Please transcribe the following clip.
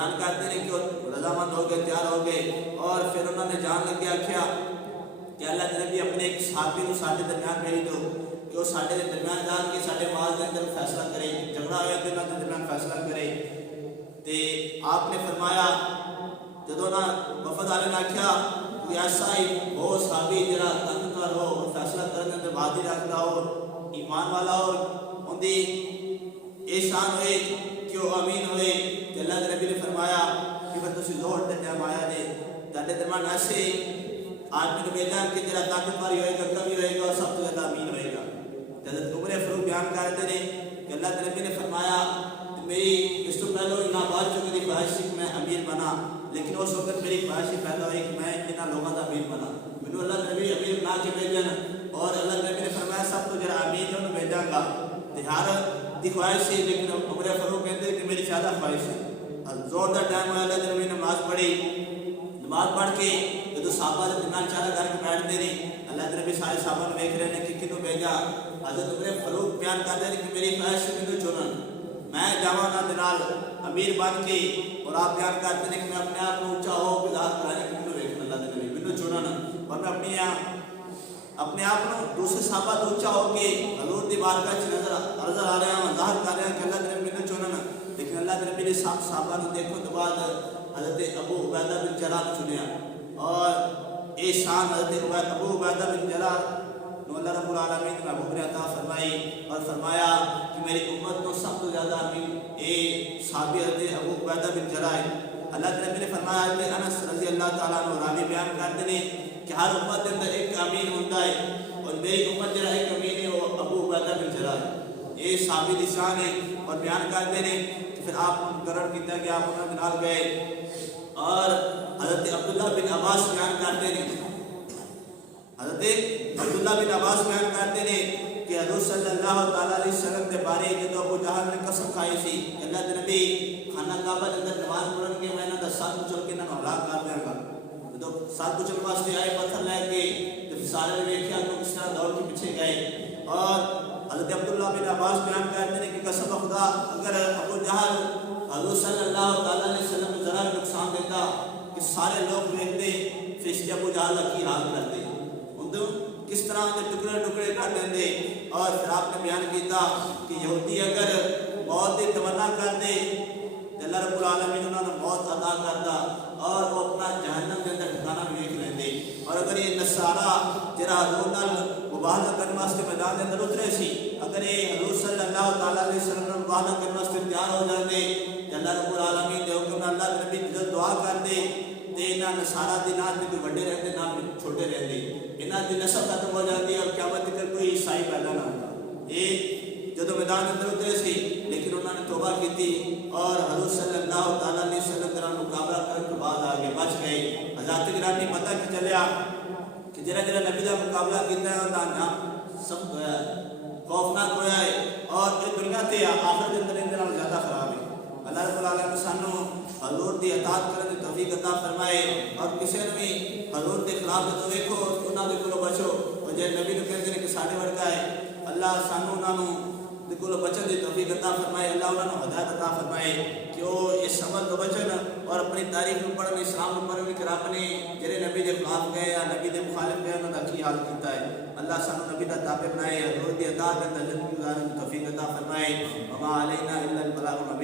بیان کرتے ہیں کہ وہ رضامند ہو گئے، تیار ہو گئے، اور پھر انہوں نے جان لگیا کیا کہ اللہ کے نبی اپنے ایک صحابی کو سارے درمیان بھیج دو کہ وہ سارے درمیان جا کے سارے معاذ کے اندر فیصلہ کرے، جھگڑا ہوا تو انہوں کے درمیان فیصلہ کرے۔ تے آپ نے فرمایا جدوں نہ وفد والے نے آخیا کوئی ایسا ہی وہ صحابی جڑا طاقتور ہو اور فیصلہ کرنے کے بعد ہی رکھتا ہو، ایمان والا ہو، ان دی احسان ہوئے کہ وہ امین ہوئے، کہ اللہ کے نبی نے فرمایا کہ پھر تسی زور تے ٹائم آیا جے تہاڈے درمیان ایسے آدمی کو بھیجا کہ جڑا طاقتور ہوئے گا، کبھی ہوئے گا اور سب سے زیادہ امین ہوئے گا۔ حضرت عمر فاروق بیان کرتے ہیں کہ اللہ کے نبی نے فرمایا میری اس تو پہلے نابالغ کی خواہش تھی کہ میں امیر بنا، لیکن اس وقت میری خواہش پیدا ہوئی کہ میں انہاں لوگوں کا امیر بنا، مینوں اللہ کے نبی امیر بنا کے بھیجن، اور اللہ کے نبی نے فرمایا سب تو جڑا امیر ہے انہوں بھیجاں گا۔ ہر دی خواہش تھی، لیکن عمر فاروق کہتے ہیں کہ میری زیادہ خواہش ہے۔ زور دا ٹائم ہوا، اللہ کے نبی نے نماز پڑھی، نماز پڑھ کے جدو صحابہ کے درمیان چارہ کر کے بیٹھتے ہیں، اللہ کے نبی سارے صحابہ نے دیکھ رہے ہیں کہ کنوں بھیجا۔ حضرت عمر فاروق بیان کرتے ہیں کہ میری خواہش ہے مینوں چنن، میں جاواں نہ دے نال امیر بن کے، اور آپ بیان کرتے ہیں کہ میں اپنے آپ کو اونچا ہو کے ذات کرانے کہ مینوں ویکھن اللہ کے نبی مینوں چنن، اور میں اپنے آپ کو دوسرے صحابہ تو اونچا ہو کے حضور دی بارگاہ وچ نظر آ رہا ہوں، ظاہر کر رہا ہوں کہ اللہ کے نبی مینوں چنن، لیکن اللہ کے نبی نے سب صحابہ کو دیکھنے کے بعد حضرت ابو عبیدہ بن جراح چنیا، اور اے شان حضرت ابو عبیدہ بن جراح نو اللہ رب العالمین نے محبوب نے عطا فرمائی، اور فرمایا کہ میری امت کو سب تو زیادہ امین اے صحابی حضرت ابو عبیدہ بن جراح ہے۔ اللہ کے نبی نے فرمایا، حضرت انس رضی اللہ تعالیٰ عنہ راوی بیان کرتے ہیں کہ ہر امت کے اندر ایک امین ہوتا ہے، اور میری امت جڑا ایک امین ہے وہ ابو عبیدہ بن جراح ہے۔ یہ صحابی دی شان ہے، اور بیان کرتے ہیں کہ پھر آپ مقرر کیا کہ آپ انہوں کے نال گئے، اور حضرت عبداللہ بن عباس بیان کرتے ہیں، حضرت عبداللہ بن عباس بیان کرتے ہیں کہ حضور صلی اللہ تعالیٰ علیہ وسلم کے بارے جدو ابو جہل نے قسم کھائی سی کہ اللہ کے نبی خانہ کعبہ کے اندر نماز پڑھن کے میں انہاں دا سر کچل کے انہاں نوں ہلاک کر دیاں گا۔ جدو سر کچل واسطے آئے پتھر لے کے تو سارے نے ویکھیا کہ کس طرح دوڑ کے پیچھے گئے، اور حضرت عبداللہ بن عباس بیان کرتے ہیں کہ قسم خدا اگر ابو جہل حضور صلی اللہ تعالیٰ علیہ وسلم کو ذرا نقصان دیتا کہ سارے لوگ دیکھتے فرشتے ابو جہل کی حال کرتے، کس طرح کے ٹکڑے ٹکڑے کر دیں، اور پھر آپ نے بیان کیتا کہ یہودی اگر موت کی تمنا کر دے تو اللہ رب العالمین انہوں نے موت عطا کرتا، اور وہ اپنا جہنم کے اندر ٹھکانہ بھی دیکھ لیندے، اور اگر یہ نصارہ جڑا حضور نال مباہلہ کرنے واسطے میدان کے اندر اترے سی، اگر یہ حضور صلی اللہ تعالیٰ علیہ وسلم نے مباہلہ کرنے واسطے تیار ہو جاندے تو اللہ رب العالمین دے حکم اللہ کے نبی جب دعا کر دے تے انہاں نصارہ دی نہ کوئی بڑے رہندے نہ چھوٹے رہندے، انہاں دی نسل ختم ہو جاتی ہے، اور قیامت تک کوئی عیسائی پیدا نہ ہوتا۔ یہ جدو میدان کے اندر اترے سی، لیکن انہوں نے توبہ کی تھی، اور حضور صلی اللہ تعالیٰ علیہ وسلم کے مقابلہ کرنے کے بعد آگے بچ گئے۔ حضرت گرامی پتہ کی چلیا کہ جڑا نبی کا مقابلہ کیتا ہے انہاں دا سب ہویا ہے، خوفناک ہویا ہے، اور یہ دنیا تے آخرت کے اندر ان نال زیادہ خراب ہے۔ اللہ رب العالمین سانو حضور دی اطاعت کرنے کی توفیق عطا فرمائے، اور کسی نے بھی حضور کے خلاف تو دیکھو انہاں دے کولوں بچو، اور جے نبی نو کہندے نے کہ ساڈے ورگا ہے، اللہ سانو انہاں نو دے کولوں بچن دی توفیق عطا فرمائے، اللہ انہاں نو ہدایت عطا فرمائے کہ وہ اس عمل تو بچن اور اپنی تاریخ نو پڑھن، اسلام نو پڑھن کہ رب نے جڑے نبی دے خلاف گئے یا نبی دے مخالف گئے انہاں دا کی حال کیتا ہے، اللہ سانو نبی دا تابع بنائے، حضور دی اطاعت اندر زندگی گزارنے کی توفیق عطا فرمائے۔ وما علینا الا البلاغ المبین۔